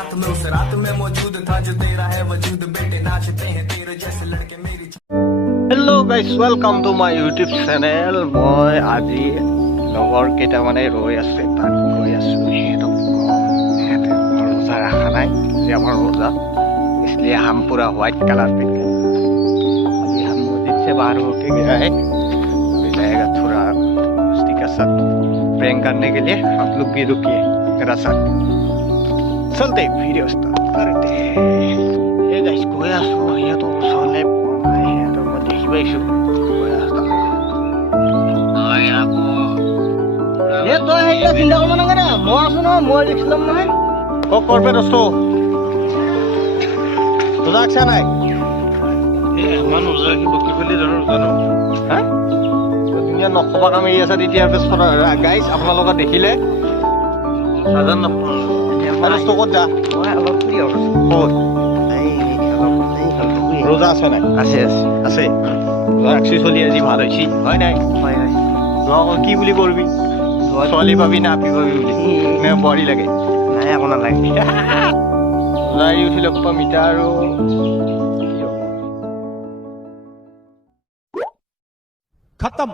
साथ में उस रात में मौजूद था जो तेरा है वजूद बेटे नाचते हैं तेरे जैसे लड़के मेरी hello guys welcome to my YouTube channel मैं আজি লগৰ কেইটামানে ৰৈ আছে তাত গৈ আছো সিহঁতক रोजा रखा নাই যে আমাৰ रोजा इसलिए हम पूरा व्हाइट कलर पहन के अभी हम मस्जिद से बाहर होके गया है अभी जाएगा थोड़ा दोस्ती का साथ प्रैंक करने के लिए आप लोग भी रुकिए मेरा साथ चलते वीडियो स्टार्ट करते हैं ये गाइस गৈ আছো সিহঁতক ওচৰলৈ আপোনালোকে দেখিলে रोजा আছে নাই আছে ৰাখছি চলি আজি ভাল হৈছে হয় নাই দোৱা কি বুলি কৰবি ছোৱালী পাবি না আপি পাবি বুলি নে বৰি লাগে নাই একো নালাগে যাই উঠিলে পা মিঠা আৰু खत्म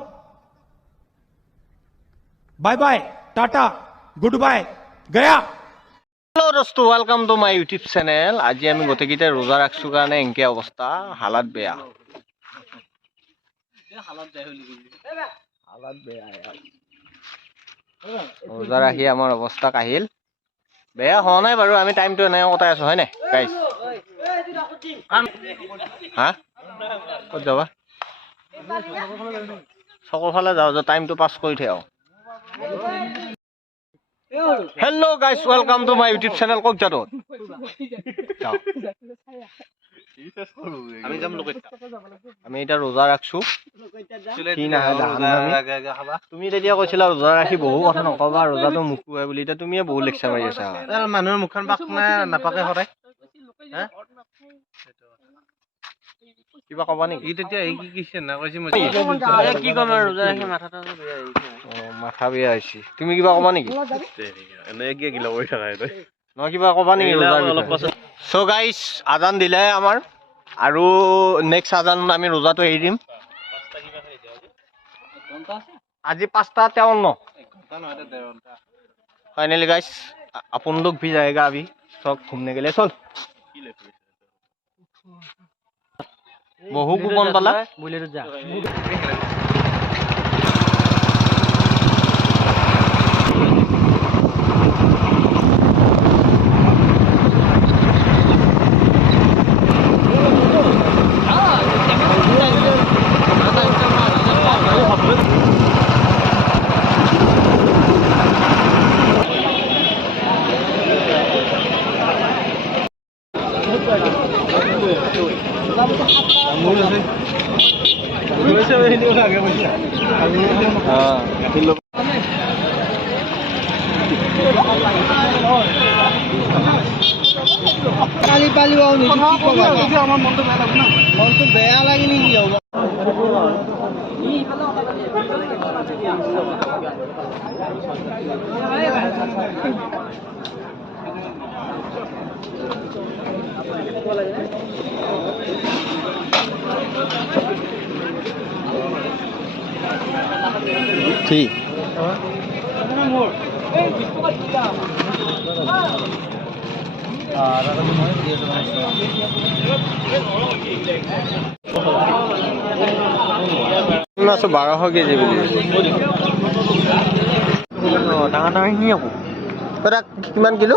bye bye tata goodbye गया हेलो दोस्तों welcome to my YouTube channel आज আমি গোটেইকেইটা रोजा ৰাখছো কাৰণে এনকে অৱস্থা হালাত বেয়া रोजा ৰাখি আমাৰ অৱস্থা কাহিল বেয়া হোৱা নাই বাৰু আমি টাইমটো এনে কটাই আছো হয় নাই গাইস হা ক'ত যাবা সকল ফালে যাও যে টাইমটো পাস কৰি থাও hello guys welcome to my YouTube channel কক যাও আমি এটা रोजा রাখছো কি না তুমি তেতিয়া কৈছিলা रोजा ৰাখি বহু কথা নকবা रोजाটো মুকুৱাই বুলি এটা তুমিয়ে বহু লেকচাৰ মাৰি আছা মানুহৰ মুখখন পাক নাপাকে হৰাই হা কিবা কবা নেকি ই তেতিয়া এই কি কিছে না কৈছি মই কি কম रोजा ৰাখি মাথাটা বেয়া হৈছে মাথা বেয়া হৈছে তুমি কিবা কবা নেকি এনে কি গিলা হৈ থাকা তই ন কিবা কবা নেকি অলপ পাছত সো গাইস আজান দিলে আমাৰ আৰু নেক্সট আজান আমি रोजाটো এৰি দিম আজি 5:53 फाइनली गाइस अपन लोग भी जाएगा अभी सब घूमने के लिए चल बहु कौन पाला बोलेरो जा কালি পালি আউনি কি কবা আমার মন তো বেয়া লাগে না মন তো বেয়া লাগে নি কি হবে ठीक মাছ 1200 কেজি বুলি ডাঙৰ ডাঙৰ নি আকৌ এটা কিমান কিলো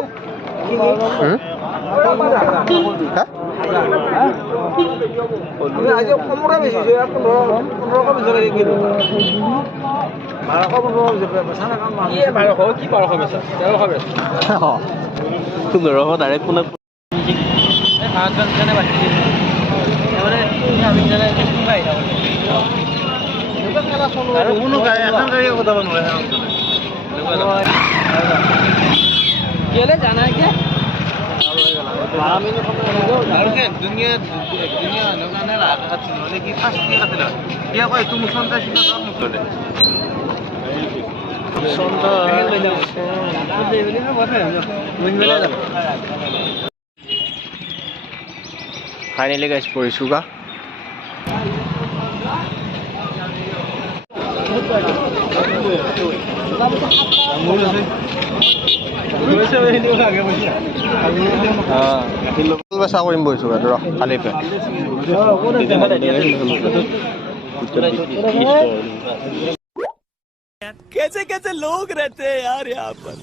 আজি কমৰা বেছি 15 বেছি লাগে কিলো 1200 বেচা না কাম কি 1200 কি 1200 বেচা 1300 বেচা তুমি ৰহ ডাইৰেক্ট কোনে এই ভাতজন কেনে বাকি এবাৰে আমি জানা কি ভাই আৰু কোনো গায় এখন গাড়ী কথা বনলে কেলে জানা কি আৰু কে দুনিয়া নগানে লাগা ছিল কি ফাস্ট কি কাটলা কি কয় তুমি সন্তান ছিল মুকলে ফাইনেলি গাইছ পৰিছোঁ গা বেচা কৰিম বহিছোঁ ৰ খালি পে कैसे कैसे लोग रहते हैं यार यहाँ पर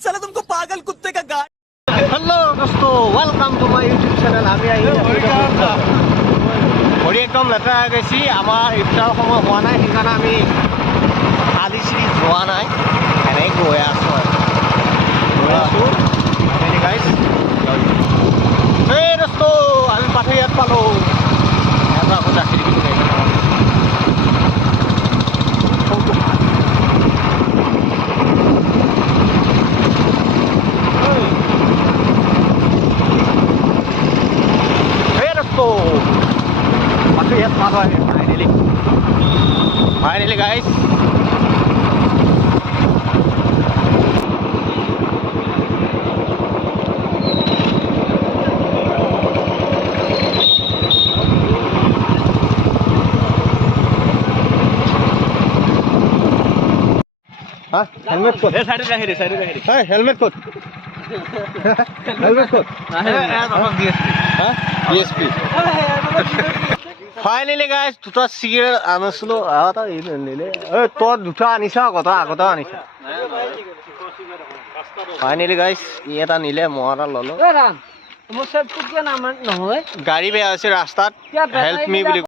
साला तुमको पागल कुत्ते का गाड़ हेलो दोस्तों welcome to my YouTube channel আমি আহি ভৰি একদম লেতেৰা হৈ গৈছে আমাৰ ইফতাৰ সময় হোৱা নাই সেইকাৰণে আমি আলি চিৰি যোৱা নাই এনেই গৈ আছোঁ গাইছ এই দোস্ত আমি পাঠি ইয়াত পালোঁ এটা আকৌ ৰাখি দিব Finally guys. Huh? Helmet code. side Hey, helmet code. Helmet code. DSP. Finally guys, দুটা চিগাৰেট আনিছিলোঁ এটা নিলে এই তই দুটা আনিছা আগতে আনিছা ফাইনেলি গাইছ ই এটা নিলে মই এটা ল'লোঁ গাড়ী বেয়া হৈছে ৰাস্তাত হেল্প মি বুলি